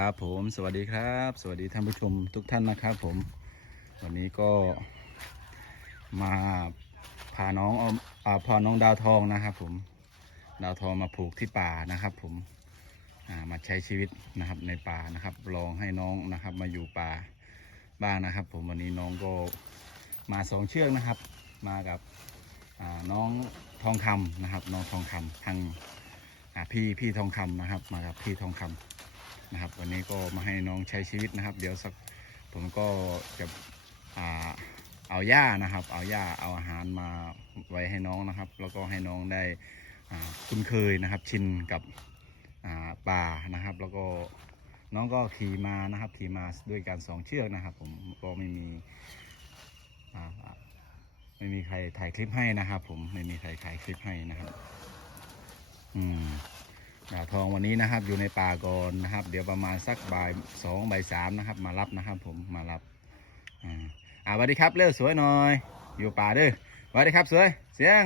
ครับผมสวัสดีครับ สวัสดีท่านผู้ชมทุกท่านนะครับผม วันนี้ก็มาพาน้องเอาอาพาน้องดาวทองนะครับผมดาวทองมาผูกที่ป่านะครับ ผมมาใช้ชีวิตนะครับในป่านะครับ ลองให้น้องนะครับมาอยู่ป่าบ้างนะครับ ผมวันนี้น้องก็มาสองเชือกนะครับ มากับน้องทองคำนะครับ น้องทองคำทางพี่พี่ทองคำนะครับ มากับพี่ทองคำ นะครับ วันนี้ก็มาให้น้องใช้ชีวิตนะครับ เดี๋ยวสักผมก็จะอเอาหญ้านะครับ เอาหญ้าเอาอาหารมาไว้ให้น้องนะครับ แล้วก็ให้น้องได้คุ้นเคยนะครับ ชินกับป่านะครับ แล้วก็น้องก็ขี่มานะครับ ขี่มาด้วยการสองเชือกนะครับ ผมก็ไม่มีไม่มีใครถ่ายคลิปให้นะครับ ผมไม่มีใครถ่ายคลิปให้นะครับ อืม ทองวันนี้นะครับอยู่ในป่าก่อนนะครับ เดี๋ยวประมาณสักบ่ายสองบ่ายสามนะครับ มารับนะครับ ผมมารับอ่าสวัสดีครับเลือสวยหน่อย อยู่ป่าด้อสวัสดีครับสวยเสียง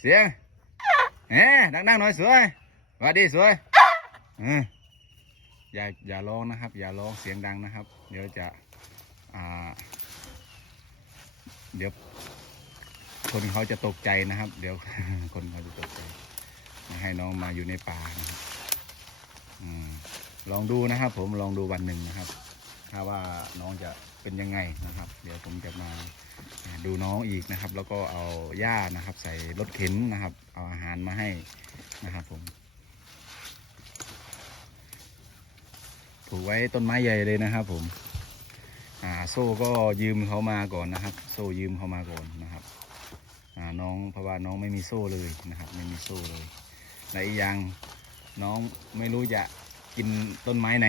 เสียงเอ๊ดังๆหน่อยสวยสวัสดีสวยเอออย่าอย่าร้องนะครับ อย่าร้องเสียงดังนะครับ เดี๋ยวจะอ่าเดี๋ยวคนเขาจะตกใจนะครับ เดี๋ยวคนเขาจะตกใจ ให้น้องมาอยู่ในป่านะครับอลองดูนะครับ ผมลองดูวันหนึ่งนะครับ ถ้าว่าน้องจะเป็นยังไงนะครับ เดี๋ยวผมจะมาดูน้องอีกนะครับ แล้วก็เอาหญ้านะครับ ใส่รถเข็นนะครับ เอาอาหารมาให้นะครับผมผูกไว้ต้นไม้ใหญ่เลยนะครับผมอ่าโซ่ก็ยืมเขามาก่อนนะครับ โซ่ยืมเขามาก่อนนะครับอ่าน้องเพราะว่าน้องไม่มีโซ่เลยนะครับ ไม่มีโซ่เลย และอีกอย่างน้องไม่รู้จะกินต้นไม้ไหน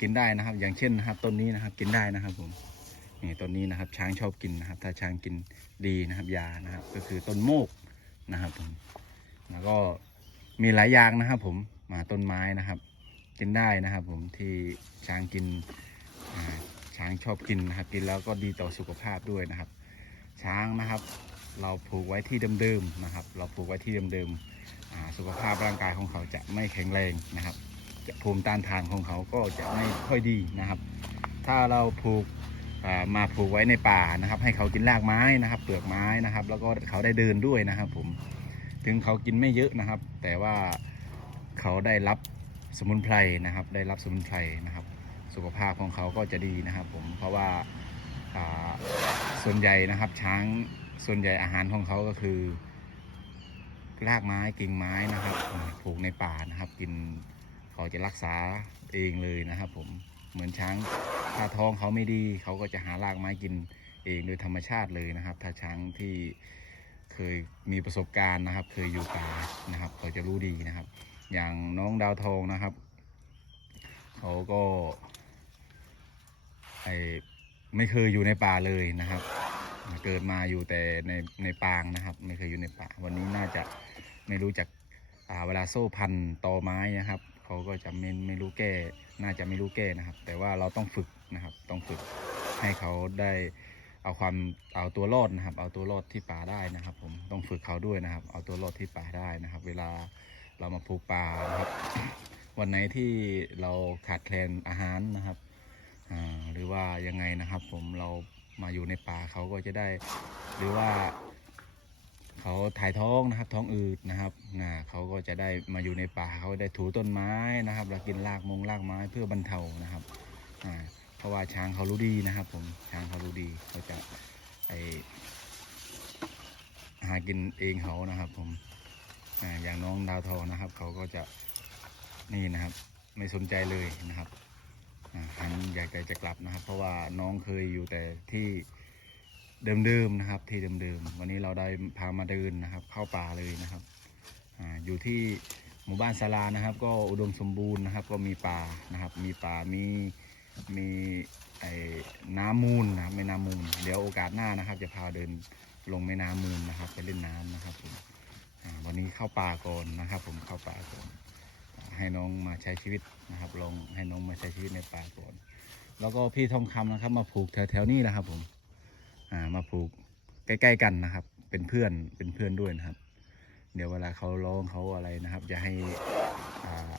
กินได้นะครับ อย่างเช่นนะครับต้นนี้นะครับกินได้นะครับผมนี่ต้นนี้นะครับช้างชอบกินนะครับ ถ้าช้างกินดีนะครับยานะครับ ก็คือต้นโมกนะครับผมแล้วก็มีหลายอย่างนะครับ ผมมาต้นไม้นะครับ กินได้นะครับ ผมที่ช้างกินช้างชอบกินนะครับ กินแล้วก็ดีต่อสุขภาพด้วยนะครับ ช้างนะครับ เราผูกไว้ที่เดิมๆนะครับ เราผูกไว้ที่เดิมๆสุขภาพร่างกายของเขาจะไม่แข็งแรงนะครับจะภูมิต้านทานของเขาก็จะไม่ค่อยดีนะครับ ถ้าเราผูกอ่ามาผูกไว้ในป่านะครับ ให้เขากินรากไม้นะครับ เปลือกไม้นะครับ แล้วก็เขาได้เดินด้วยนะครับ ผมถึงเขากินไม่เยอะนะครับ แต่ว่าเขาได้รับสมุนไพรนะครับ ได้รับสมุนไพรนะครับ สุขภาพของเขาก็จะดีนะครับ ผมเพราะว่าส่วนใหญ่นะครับช้าง ส่วนใหญ่อาหารของเขาก็คือรากไม้กิ่งไม้นะครับอ่าปลูกในป่านะครับ กินเขาจะรักษาเองเลยนะครับ ผมเหมือนช้างถ้าท้องเขาไม่ดีเขาก็จะหารากไม้กินเองโดยธรรมชาติเลยนะครับ ถ้าช้างที่เคยมีประสบการณ์นะครับ เคยอยู่ป่านะครับ เขาจะรู้ดีนะครับ อย่างน้องดาวทองนะครับเขาก็ไอไม่เคยอยู่ในป่าเลยนะครับ เกิดมาอยู่แต่ในในปางนะครับ ไม่เคยอยู่ในป่าวันนี้น่าจะไม่รู้จักเวลาโซ่พันตอไม้นะครับเขาก็จะไม่ไม่รู้แก้ น่าจะไม่รู้แก้นะครับ แต่ว่าเราต้องฝึกนะครับ ต้องฝึกให้เขาได้เอาความเอาตัวรอดนะครับ เอาตัวรอดที่ป่าได้นะครับ ผมต้องฝึกเขาด้วยนะครับ เอาตัวรอดที่ป่าได้นะครับ เวลาเรามาปลูกป่านะครับ วันไหนที่เราขาดแคลนอาหารนะครับหรือว่ายังไงนะครับ ผมเรา มาอยู่ในป่าเขาก็จะได้ หรือว่า เขาถ่ายท้องนะครับ ท้องอืดนะครับนะเขาก็จะได้มาอยู่ในป่าเขาได้ถูต้นไม้นะครับแล้วกินรากมงรากไม้เพื่อบรรเทานะครับอ่าเพราะว่าช้างเขารู้ดีนะครับ ผมช้างเขารู้ดีเขาจะไอหากินเองเขานะครับ ผมอ่าอย่างน้องดาวทองนะครับ เขาก็จะนี่นะครับ ไม่สนใจเลยนะครับ อ่าหันอยากจะจะกลับนะครับ เพราะว่าน้องเคยอยู่แต่ที่เดิมๆนะครับ ที่เดิมๆวันนี้เราได้พามาเดินนะครับ เข้าป่าเลยนะครับออยู่ที่หมู่บ้านศาลานะครับ ก็อุดมสมบูรณ์นะครับ ก็มีป่านะครับ มีป่ามีมีไอ้น้ำมูลนะแม่น้ำมูล เดี๋ยวโอกาสหน้านะครับ จะพาเดินลงแม่น้ำมูลนะครับ ไปเล่นน้ำนะครับผมวันนี้เข้าป่าก่อนนะครับ ผมเข้าป่าก่อน ให้น้องมาใช้ชีวิตนะครับ ลองให้น้องมาใช้ชีวิตในป่าก่อน แล้วก็พี่ทองคำนะครับ มาผูกแถวๆนี้นะครับ ผมอ่ามาผูกใกล้ ๆ กันนะครับ เป็นเพื่อนเป็นเพื่อนด้วยนะครับ เดี๋ยวเวลาเขาร้องเขาอะไรนะครับ จะให้อ่า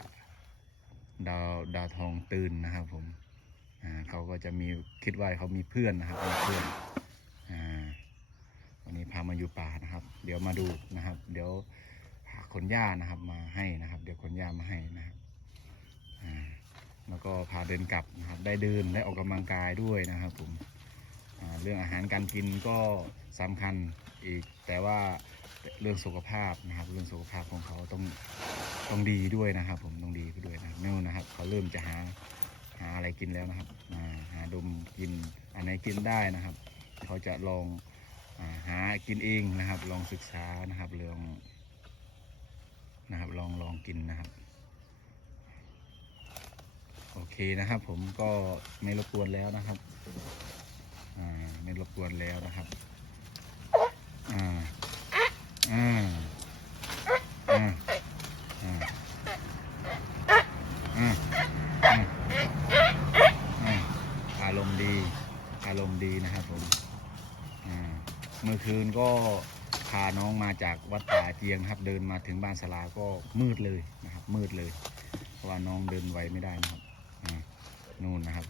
ดาวดาวทองตื่นนะครับผมอ่าเขาก็จะมีคิดว่าเขามีเพื่อนนะครับมีเพื่อนอ่าวันนี้พามาอยู่ป่านะครับ เดี๋ยวมาดูนะครับ เดี๋ยว ขนหญ้านะครับ มาให้นะครับ เดี๋ยวขนหญ้ามาให้นะครับแล้วก็พาเดินกลับนะครับ ได้เดินได้ออกกำลังกายด้วยนะครับผมเรื่องอาหารการกินก็สำคัญอีก แต่ว่าเรื่องสุขภาพนะครับ เรื่องสุขภาพของเขาต้องต้องดีด้วยนะครับ ผมต้องดีด้วยนะครับนู่นนะครับ เขาเริ่มจะหาหาอะไรกินแล้วนะครับหาดมกินอันไหนกินได้นะครับ เขาจะลองอาหากินเองนะครับ ลองศึกษานะครับลอง นะครับ ลองลองกินนะครับ โอเคนะครับ ผมก็ไม่รบกวนแล้วนะครับอ่าไม่รบกวนแล้วนะครับอ่าอ่าอ่าอ่าอ่าอารมณ์ดี อารมณ์ดีนะครับผมเมื่อคืนก็ พาน้องมาจากวัดป่าเจียงครับ เดินมาถึงบ้านสลาก็มืดเลยนะครับ มืดเลย เพราะว่าน้องเดินไวไม่ได้นะครับนู่นนะครับ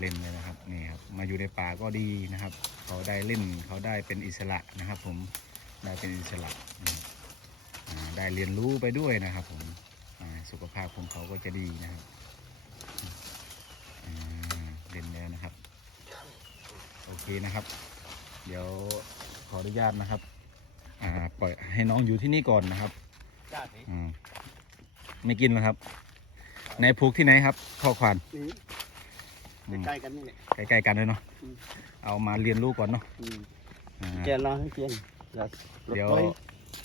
เล่นเลยนะครับนี่ครับมาอยู่ในป่าก็ดีนะครับ เขาได้เล่นเขาได้เป็นอิสระนะครับ ผมได้เป็นอิสระได้เรียนรู้ไปด้วยนะครับ ผมสุขภาพของเขาก็จะดีนะครับเล่นแล้วนะครับ โอเคนะครับ เดี๋ยว ออนุญาตนะครับ อ่าปล่อยให้น้องอยู่ที่นี่ก่อนนะครับจ้าสิอืมไม่กินแล้วครับในผูกที่ไหนครับข้อควานนี่อืมใกล้ๆกันนี่แหละใกล้ๆกันเลยเนาะอืม เอามาเรียนรู้ก่อนเนาะอืมอ่าแกนอนให้เพียงอย่าปลดเดี๋ยวปล่อย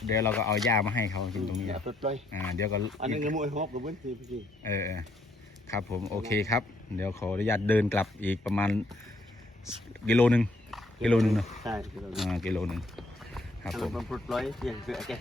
เดี๋ยวเราก็เอาหญ้ามาให้เขากินตรงนี้อย่าปลดปล่อยอ่าเดี๋ยวก็ อันนี้ก็มวยฮอบกับเบิ้ลคือพี่เออเออครับผมโอเคครับ เดี๋ยวขออนุญาตเดินกลับอีกประมาณกิโลหนึ่ง กิโลหนึ่งเนาะใช่กิโลหนึงอ่ากิโลหนึ่งครับถ้าผเรามปลดปล่อยเพียงคือแก